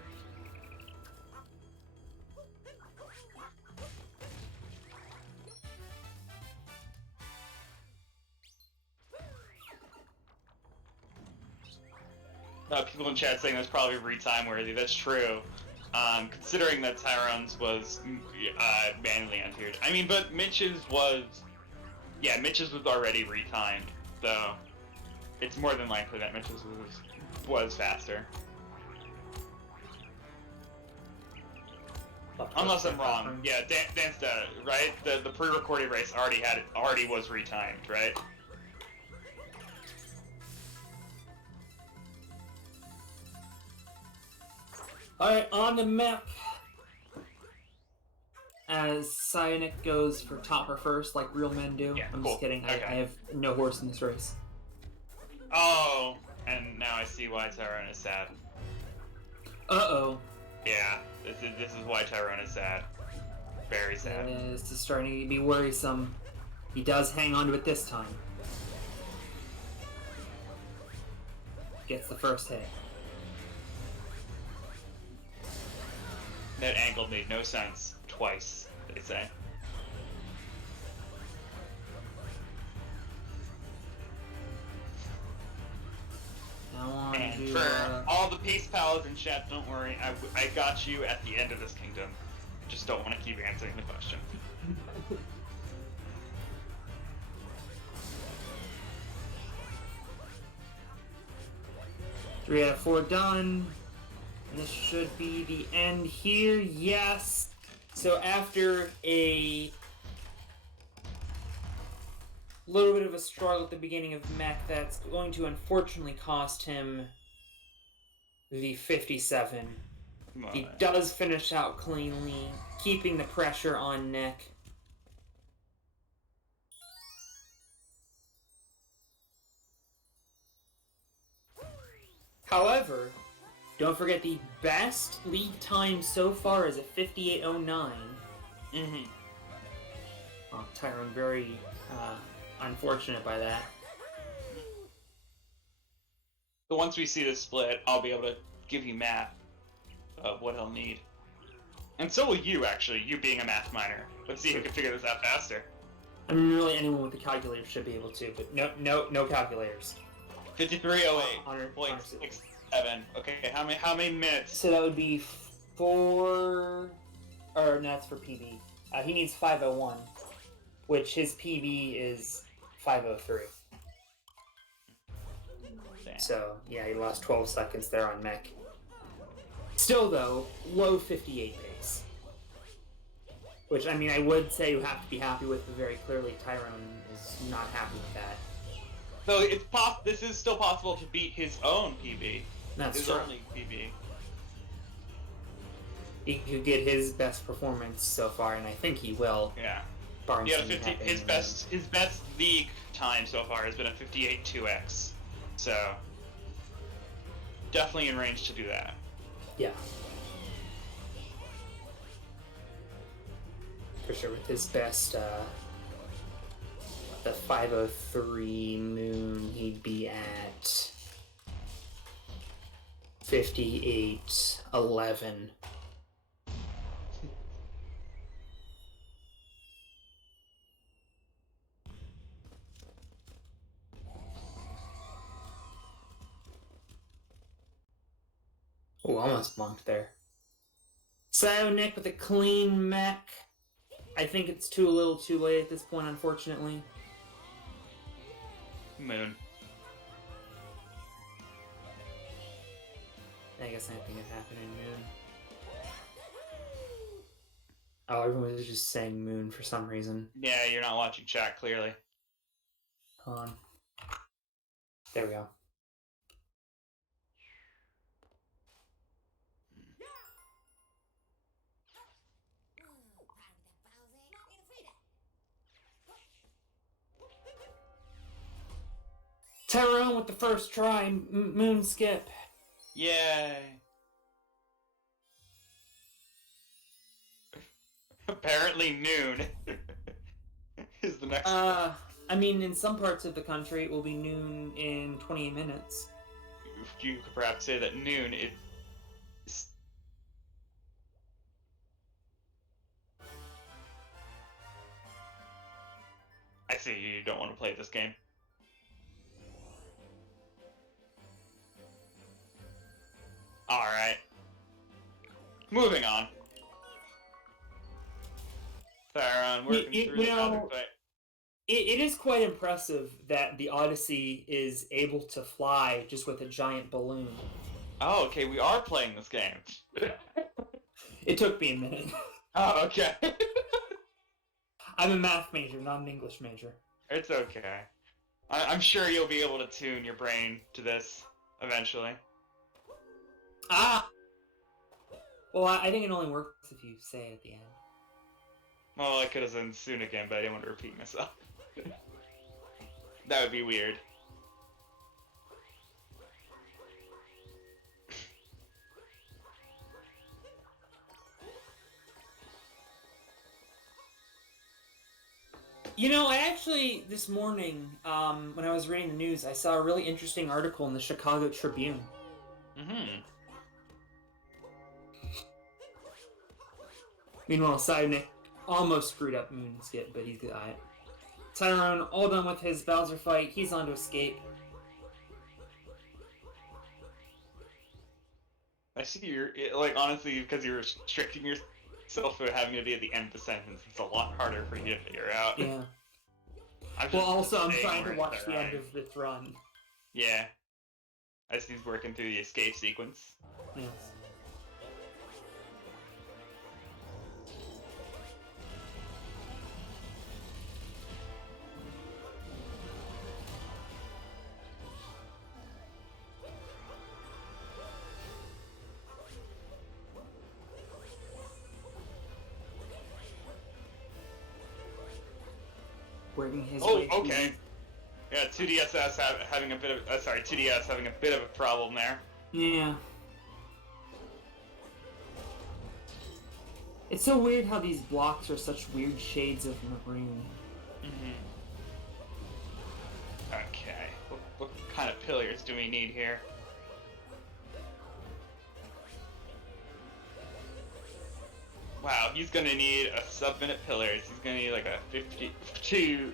People in chat saying that's probably retime worthy. That's true. Considering that Tyron's was manually entered. I mean, but Mitch's was... Yeah, Mitch's was already retimed, so it's more than likely that Mitch's was faster. Unless I'm wrong. Yeah, Dan's right? The pre-recorded race already was retimed, right? Alright, on the map. As PsioNick goes for topper first, like real men do. Yeah, I'm cool. just kidding. Okay. I have no horse in this race. Oh, and now I see why Tyron is sad. Uh-oh. Yeah, this is why Tyron is sad. Very sad. This is starting to be worrisome. He does hang on to it this time. Gets the first hit. That angle made no sense twice, they say. And for all the Peace Pals in chat, don't worry, I got you at the end of this kingdom. Just don't want to keep answering the question. 3 out of 4 done. And this should be the end here. Yes. So after a little bit of a struggle at the beginning of mech, that's going to unfortunately cost him the 57. He does finish out cleanly, keeping the pressure on Nick. However, don't forget the best league time so far is a 58.09. Mm-hmm. Oh, Tyron very unfortunate by that. So once we see this split, I'll be able to give you math of what he'll need. And so will you, actually, you being a math minor. Let's see who can figure this out faster. I mean, really, anyone with a calculator should be able to, but no calculators. 5308.67. Okay, how many minutes? So that would be 4... Or, no, that's for PB. He needs 501, which his PB is 503. Damn. So, yeah, he lost 12 seconds there on mech. Still, though, low 58 pace. Which, I mean, I would say you have to be happy with, but very clearly Tyrone is not happy with that. So this is still possible to beat his own PB. That's his true. only PB. He could get his best performance so far, and I think he will. Yeah. Barring Yeah, something happening his in best league time so far has been a 58.2x. So definitely in range to do that. Yeah. For sure, with his best, the 503 Moon, he'd be at 58.11. Oh, almost monked there. PsioNick with a clean mech. I think it's a little too late at this point, unfortunately. Moon. I guess anything could happen in Moon. Oh, everyone was just saying Moon for some reason. Yeah, you're not watching chat clearly. Hold on. There we go. Tyrone with the first try, Moon skip. Yay! Apparently noon is the next one. I mean, in some parts of the country, it will be noon in 28 minutes. You could perhaps say that noon is... I see, you don't want to play this game. Alright. Moving on. Tyron, working through another fight. It is quite impressive that the Odyssey is able to fly just with a giant balloon. Oh, okay, we are playing this game. It took me a minute. Oh, okay. I'm a math major, not an English major. It's okay. I'm sure you'll be able to tune your brain to this eventually. Ah! Well, I think it only works if you say it at the end. Well, I could have said soon again, but I didn't want to repeat myself. That would be weird. You know, I actually, this morning, when I was reading the news, I saw a really interesting article in the Chicago Tribune. Mm-hmm. Meanwhile, PsioNick almost screwed up Moon skip, but he's got it. Tyrone, all done with his Bowser fight. He's on to escape. I see you're, like, honestly, because you're restricting yourself to having to be at the end of the sentence, it's a lot harder for you to figure out. Yeah. Well, also, I'm trying to watch the end of this run. Yeah. As he's working through the escape sequence. Yes. Working his way through. Okay. Yeah, 2DSS having a bit of 2DS having a bit of a problem there. Yeah. It's so weird how these blocks are such weird shades of maroon. Mm-hmm. Okay. What kind of pillars do we need here? Wow, he's gonna need a sub-minute pillars. He's gonna need like a 52,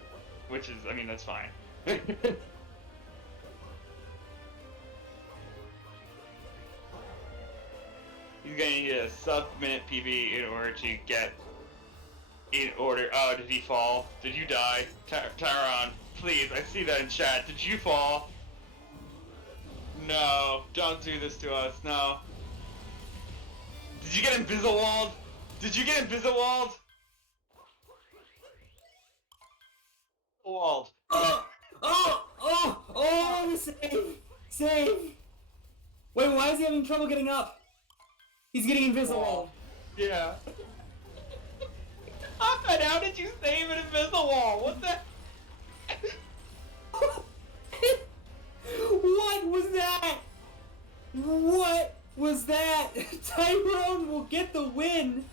which is, I mean, that's fine. He's gonna need a sub-minute PB in order to get... Oh, did he fall? Did you die? Tyron, please, I see that in chat. Did you fall? No, don't do this to us, no. Did you get Invisawalled? Did you get Invisawalled? Walled. Oh, save! Save! Wait, why is he having trouble getting up? He's getting invisible. Yeah. How did you save an Invisawall? What the? What was that? What was that? Tyrone will get the win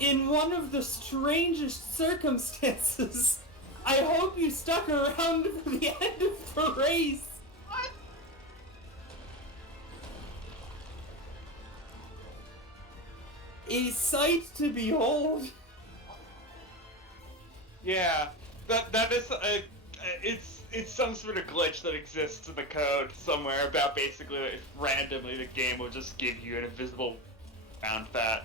in one of the strangest circumstances. I hope you stuck around for the end of the race. What? A sight to behold. Yeah, that is it's some sort of glitch that exists in the code somewhere about basically randomly the game will just give you an invisible round that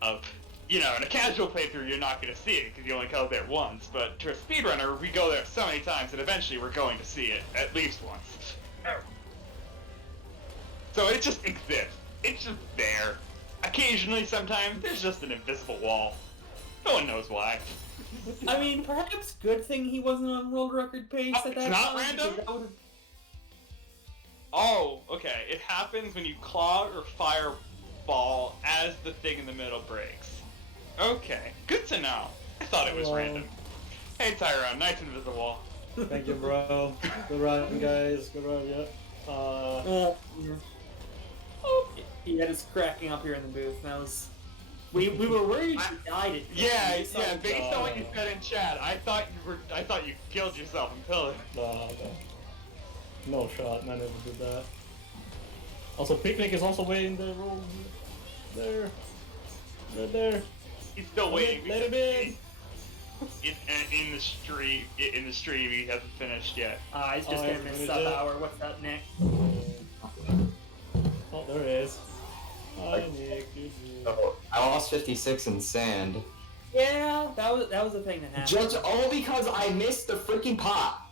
of, you know, in a casual playthrough you're not going to see it because you only go there once, but to a speedrunner we go there so many times that eventually we're going to see it at least once. So it just exists. It's just there. Occasionally, sometimes, there's just an invisible wall. No one knows why. I mean, perhaps good thing he wasn't on world record pace at that it's not time. random? Oh, okay. It happens when you clog or fireball as the thing in the middle breaks. Okay, good to know. I thought it was random. Hey Tyron, nice invisible. Thank you, bro. Good run, guys. Good run, yeah. He had us cracking up here in the booth. That was... We were worried he died. Yeah, based on what you said in chat, I thought you killed yourself in Pillar. No shot, man, never did that. Also, PsioNick is also waiting in the room. There. Right there. He's still waiting. Let him in! In the stream, he hasn't finished yet. He's just gonna miss sub-hour. What's up, Nick? Oh, there it is. Hi, Nick. Oh, I lost 56 in sand. Yeah, that was a thing that happened. Just all because I missed the freaking pot.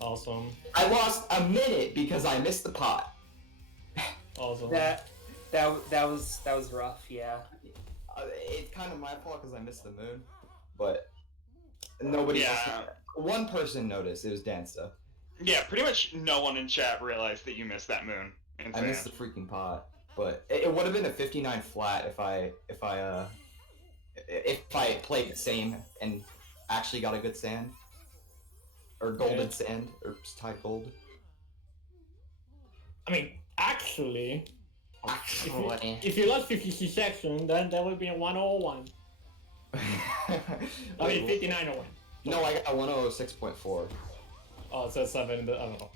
Awesome. I lost a minute because I missed the pot. Awesome. That was rough. Yeah. It's kind of my fault because I missed the moon, but nobody else. One person noticed. It was Dansta. Yeah, pretty much no one in chat realized that you missed that moon. I missed the freaking pot, but it would have been a 59 flat if I played the same and actually got a good sand or golden sand or tied gold. I mean, actually, if you lost 56 section, then that would be a 101. I mean, 5901. No, I got a 106.4. Oh, it says 7 in the, I don't know.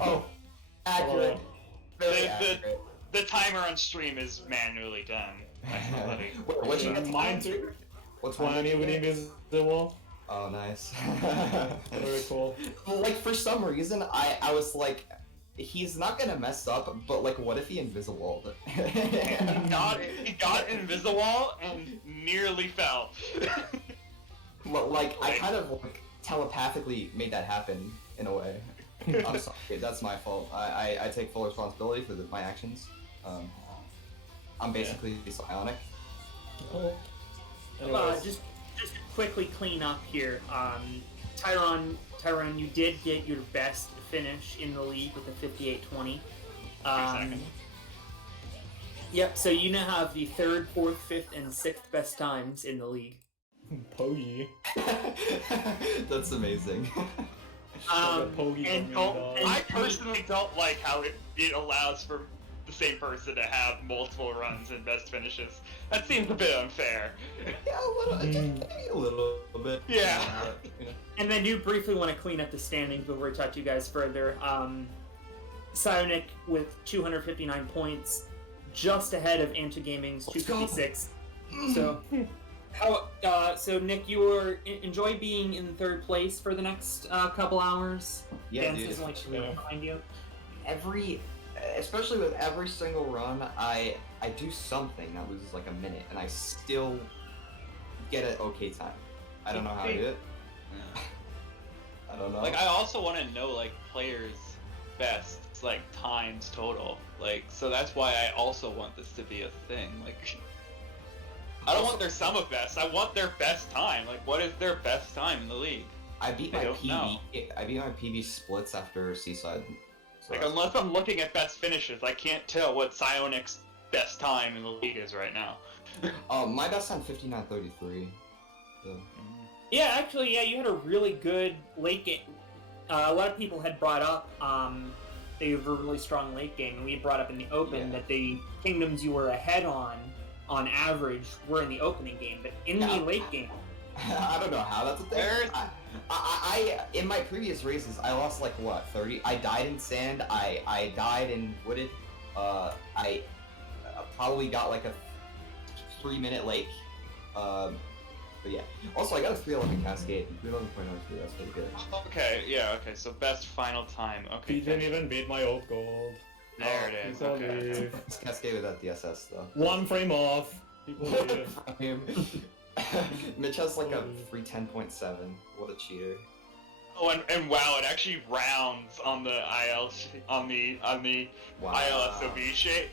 Oh. Accurate. Very accurate. The timer on stream is manually done. Wait, what you got? Mine too. What's 20 with invisible. Oh, nice. Very cool. Like, for some reason, I was like, he's not gonna mess up, but like, what if he invisiwalled it? He got Invisawall and nearly fell. Like, I kind of like telepathically made that happen in a way. I'm sorry, that's my fault. I take full responsibility for my actions. I'm basically PsioNick. Just to quickly clean up here. Tyron, you did get your best finish in the league with the 58-20. Yep. So you now have the 3rd, 4th, 5th, and 6th best times in the league. Poggy. That's amazing. I personally don't like how it allows for the same person to have multiple runs and best finishes. That seems a bit unfair. Yeah, maybe a little bit. Yeah. You know. And I do briefly want to clean up the standings before we talk to you guys further. PsioNick with 259 points, just ahead of Anti-Gaming's 256. So, so Nick, you enjoy being in 3rd place for the next couple hours. Yeah, Dance's only 2 behind you. Especially with every single run, I do something that loses like a minute, and I still get an okay time. I don't know how to do it, I don't know. Like, I also want to know, like, players' best, like, times total. Like, so that's why I also want this to be a thing. Like, I don't want their sum of best. I want their best time. Like, what is their best time in the league? I beat I my don't know. PB splits after Seaside. So Like, unless I'm looking at best finishes, I can't tell what PsioNick's best time in the league is right now. My best time 59:33. So. Yeah, actually, yeah, you had a really good late game. A lot of people had brought up they have a really strong late game, and we had brought up in the open that the kingdoms you were ahead on average, were in the opening game, but in the late game. I don't know how that's a thing. I in my previous races, I lost like what 30. I died in sand. I died in wooded. I probably got like a 3-minute lake. But yeah. Also, I got a 311 Cascade. 311.03. That's pretty good. Okay, yeah, okay. So best final time. Okay. He didn't even beat my old gold. There it is. Okay. It's Cascade without DSS though. 1 frame off. People leave. Mitch has like a 310.7. What a cheater. Oh, and wow, it actually rounds on the on the Wow. ILSOB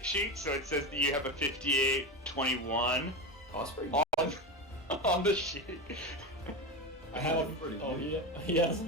sheet, so it says that you have a 58.21 Oh, that's pretty good. on the sheet. I have. Pretty Oh, good. he has